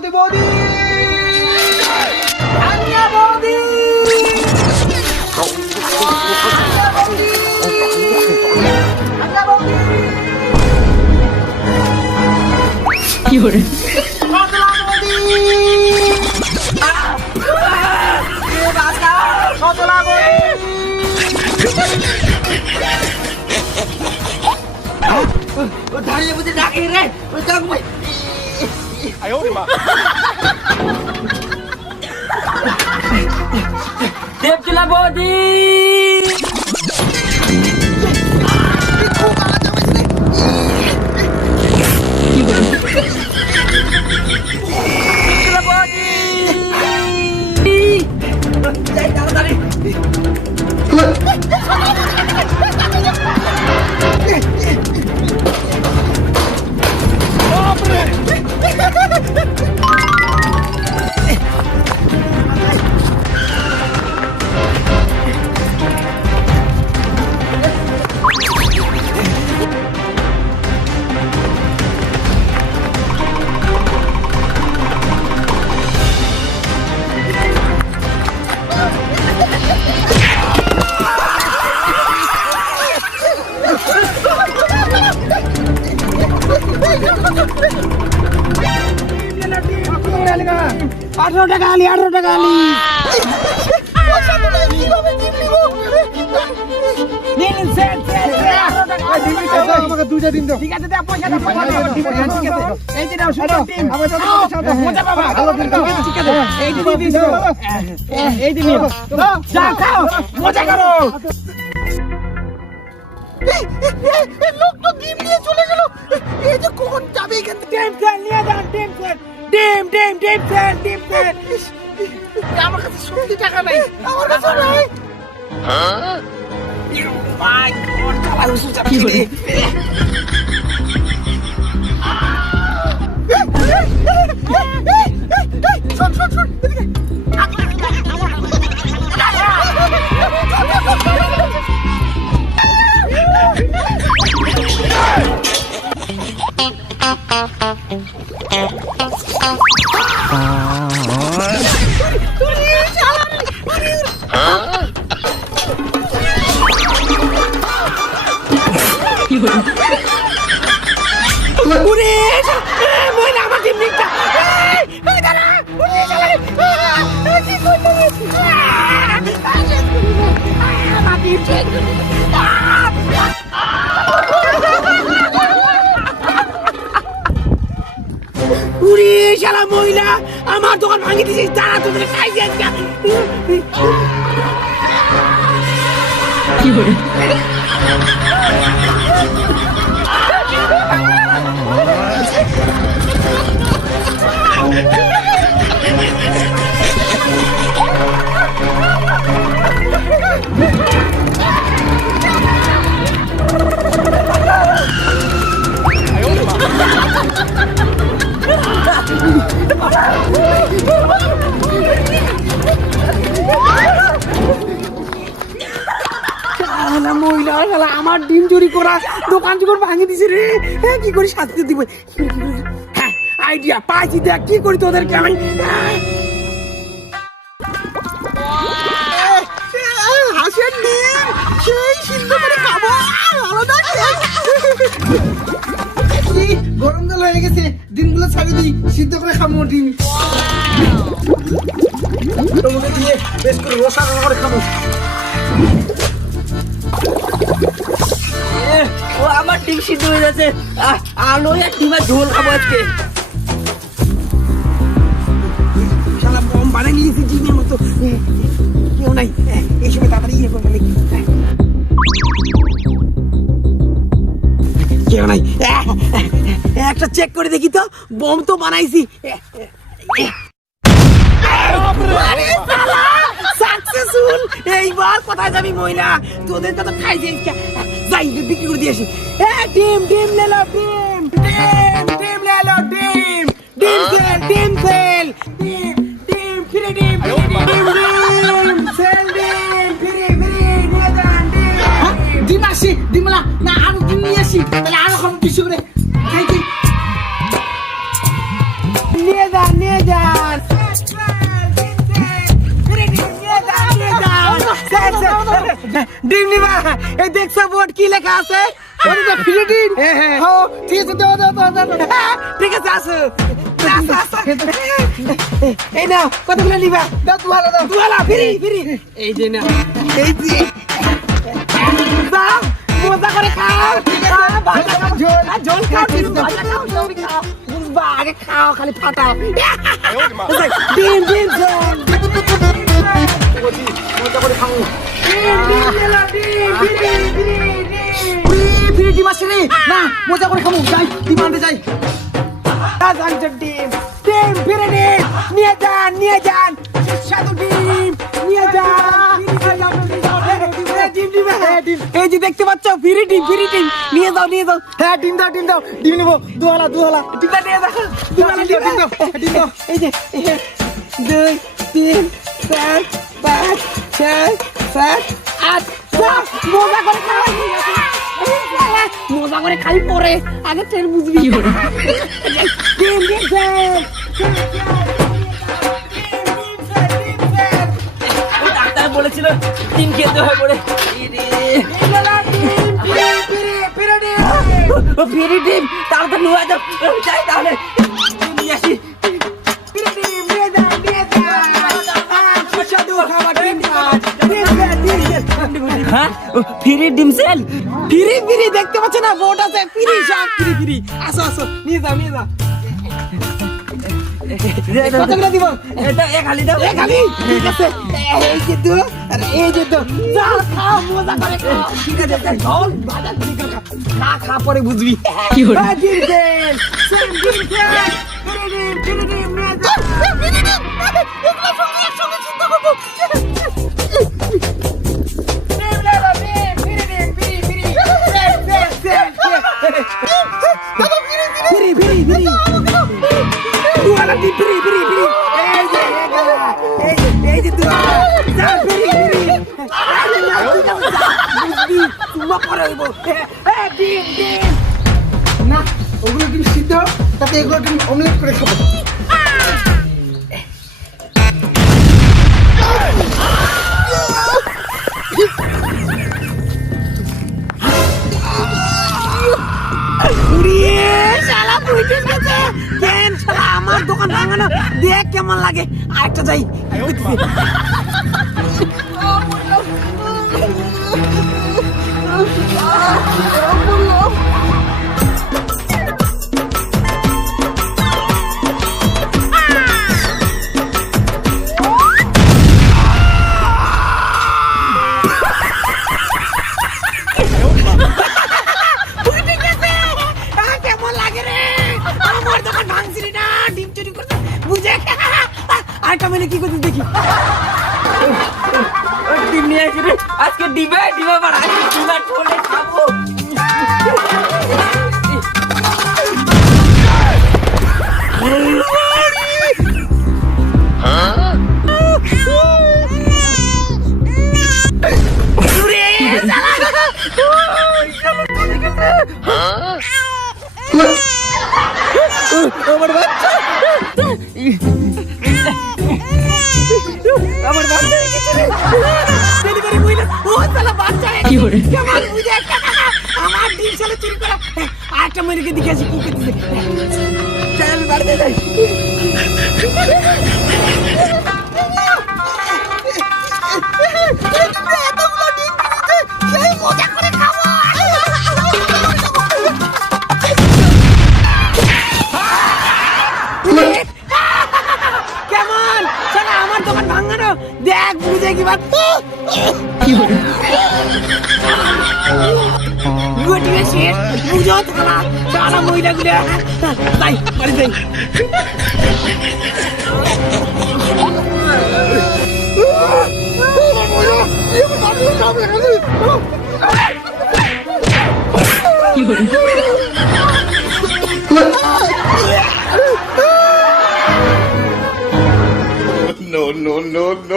বৌদি বৌদি আন্না বৌদি আন্না বৌদি কি হরে কতলা বৌদি এ বাসা কতলা বৌদি ও দাঁড়িয়ে বুঝে ডাকে রে ওই ডাক ভাই আয় ওরে মা দেবচুলা বৌদি আঠারো টাকা আলি আমাকে দুইটা দিন ঠিক আছে মজা করো লোক তো ডিম নিয়ে চলে গেল এই যে কখন যাবে এখান থেকে ডিম নিয়ে যান ডিম আমার কাছে সত্যি টাকা নাই আমার কাছে নাই মাই গড কালা উসুল চাপি রে শোন এদিকে শালা মহিলা আমার দোকান ভাঙি দিছিস তারা তোদের খাইছে কি করে আমার ডিম চুরি করা দোকান চুরি ভাঙি দিছে রে হ্যাঁ কি করি শাস্তি দিব হ্যাঁ আইডিয়া পাইছি দেখ কি করি তোদেরকে আমি হাসের ডিম সেই সিদ্ধ করে খাবো আলাদা গরম জল হয়ে গেছে ডিমগুলো ছাড়ি দিই সিদ্ধ করে খাবো ডিম তোমাকে দিয়ে বেশ করে রসা করে খাবো ও আমার ডিম সিদ্ধ হয়ে যাচ্ছে আলো আর ডিমের ঝোল খাবো আজকে শালা বম বানিয়ে নিয়েছি ডিমের মতো কেউ নাই এই সময় তাড়াতাড়ি ইয়ে করবে নাকি কেউ নাই একটা চেক করে দেখি তো বম তো বানাইছি সাকসেসফুল এইবার কোথায় যাবি মহিলা তোদের তো খাইছে যাই বিক্রি করে দিয়ে আসি ডিম লে লো ডিম লে লো ডিম সেল ফ্রি ডিম সেল ফ্রি নিয়ে যান ডিম আসি ডিম না আরো ডিম নিয়ে আসি তাহলে আরো কম কিছু করে খাইছি নিয়ে যান নিয়ে যান ডিম নিবা এই দেখছো বোর্ড কি লেখা আছে ফ্রি ডিম ঠিক আছে ঠিক আছে আসো এই নাও কতগুলো নিবা দাও তুয়ালা ফ্রি এই যে না এই যে দাও মজা করে খাও ঝোল খাও আগে খাও খালি ফাটাও ডিম মজা করে খাও ডিম আসে রে না মজা করে খাবো যাই ডিম আনতে যাই ডিম নিয়ে যান সুস্বাদু ডিম নিয়ে যান এই যে দেখতে পাচ্ছ ফ্রি ডিম নিয়ে যাও হ্যাঁ ডিম দাও ডিম নেবো দুয়ালা ডিমটা নিয়ে যাও ডিম দাও এই যে 2 3 4 5 6 7 8 মজা করে খাই পরে আগে তেল বুঝবি ডাক্তার বলেছিল ডিম খেতে হয় বলে ফিরি ডিম তাহলে নিয়ে যাও যাই তাহলে নিয়ে আসি ফ্রি ডিম সেল ফ্রি দেখতে পাচ্ছ না বোর্ড আছে ফ্রি সব ফ্রি আসো নিয়ে যাও কতগুলো দিব এটা এক হালি দাও এক হালি ঠিক আছে এই যে তো যাও খাও মজা করে খাও ঠিক আছে ঝোল ভাজা ঠিক আছে না খা পরে বুঝবি কি হলো ডিম সেল ডিম সেল ফ্রি ডিম নিয়ে যাও ফ্রি ডিম এগুলো সঙ্গে একসঙ্গে চিন্তা করবো না ওগুলো ডিম সিদ্ধ তাতে এগুলো ডিম অমলেট করে খাবো আমার দোকান ভাঙানো দেখ কেমন লাগে আরেকটা যাই আরেকটা মেলে কি করতে দেখি ডিম নিয়ে আসি রে আজকে ডিমে বাড়া ডিমে ঠোলে খাবো আমার বাচ্চা আমার বাচ্চা ডেলিভারি হইলো ও শালা বাচ্চা কি করে কেমন বুঝে আমার ডিম শালা চুরি করা আরেকটা মেয়েকে দেখে আসি কি করতেছে চল বাড়তে যাই মজা করে খাবো কেমন শালা আমার দোকান ভাঙানো দেখ বুঝে কি বাত কি হলো গুটিয়ে শেষ বুঝো শালা শালা মহিলাগুলো যাই বাড়ি যাই কি হলো no.